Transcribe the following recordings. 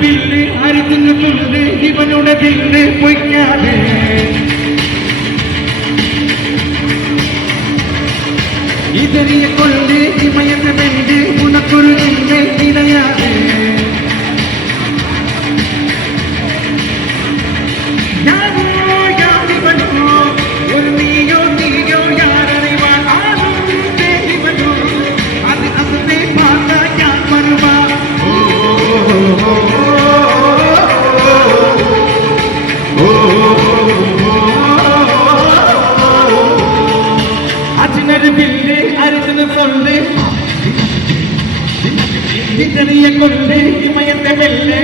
ബില്ല് അരിക്കുന്ന തുണ്ട് ഇവനുടെ ബില്ല് പൊയ്ക്കാതെ ഇതറിയ കൊണ്ട് ഇമയത്തെ പെണ്ണ് ഉണക്കൊരു നിന്നെ ഇടയാതെ ഒരു നീയോ നീയോ യാരറിവാൻ ആരും ഇവനോ അത് അസത്തെ പാത്ത ഞാൻ വരുവാ അച്ഛനൊരു ബില്ല് അരുതിന് കൊണ്ട് ഇതറിയ കൊണ്ട് ഇമയത്തെ വെല്ല്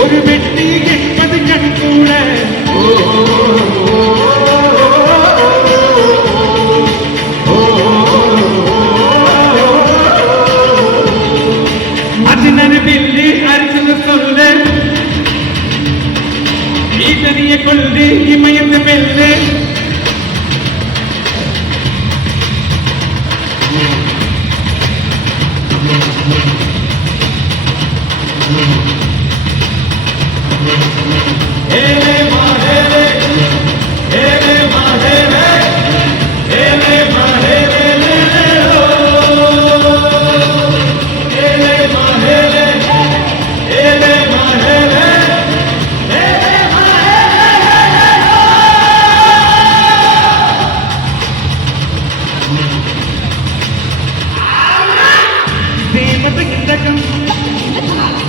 ഒരു വെട്ടി 80 കൺകൂടെ അതിനൊരു ബില്ല് അരിച്ചത് കൊണ്ട് ഈതനിയെ കൊണ്ട് ഇമയത്തെ വെല്ല്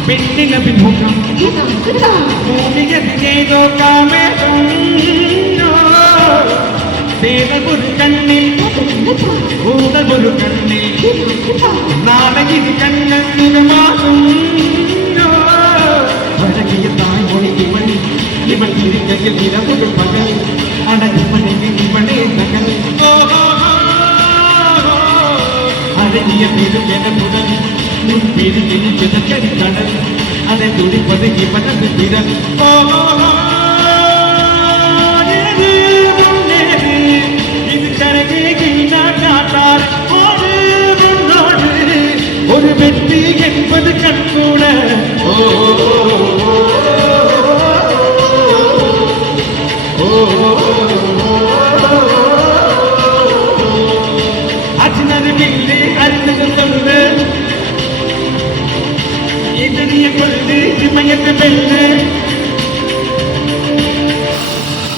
പെണ്ണിനഭിമുഖം ഭൂമികോ ദേവഗുരു കണ്ണിൽ ഭൂതഗുരു കണ്ണിൽ നാടകിന് കണ്ണുമാകും വഴകിയ താഴ്മൊഴി ഇവൻ തിരികയിൽ ഇരപൊരു പകൽ അടങ്ങിമണി ഇവളെ നഗൽ അഴകിയ പെരുകെന മുതൽ കരിക്കടൽ அதை துடிப்பது இவனது திறன் இது கரையில் காட்டார் ஒரு வெற்றி என்பது கண்கூட அச்சினது இல்லை அறிந்தது சொல்லுது இதனிய கொள்து இமயத்து வெல்ல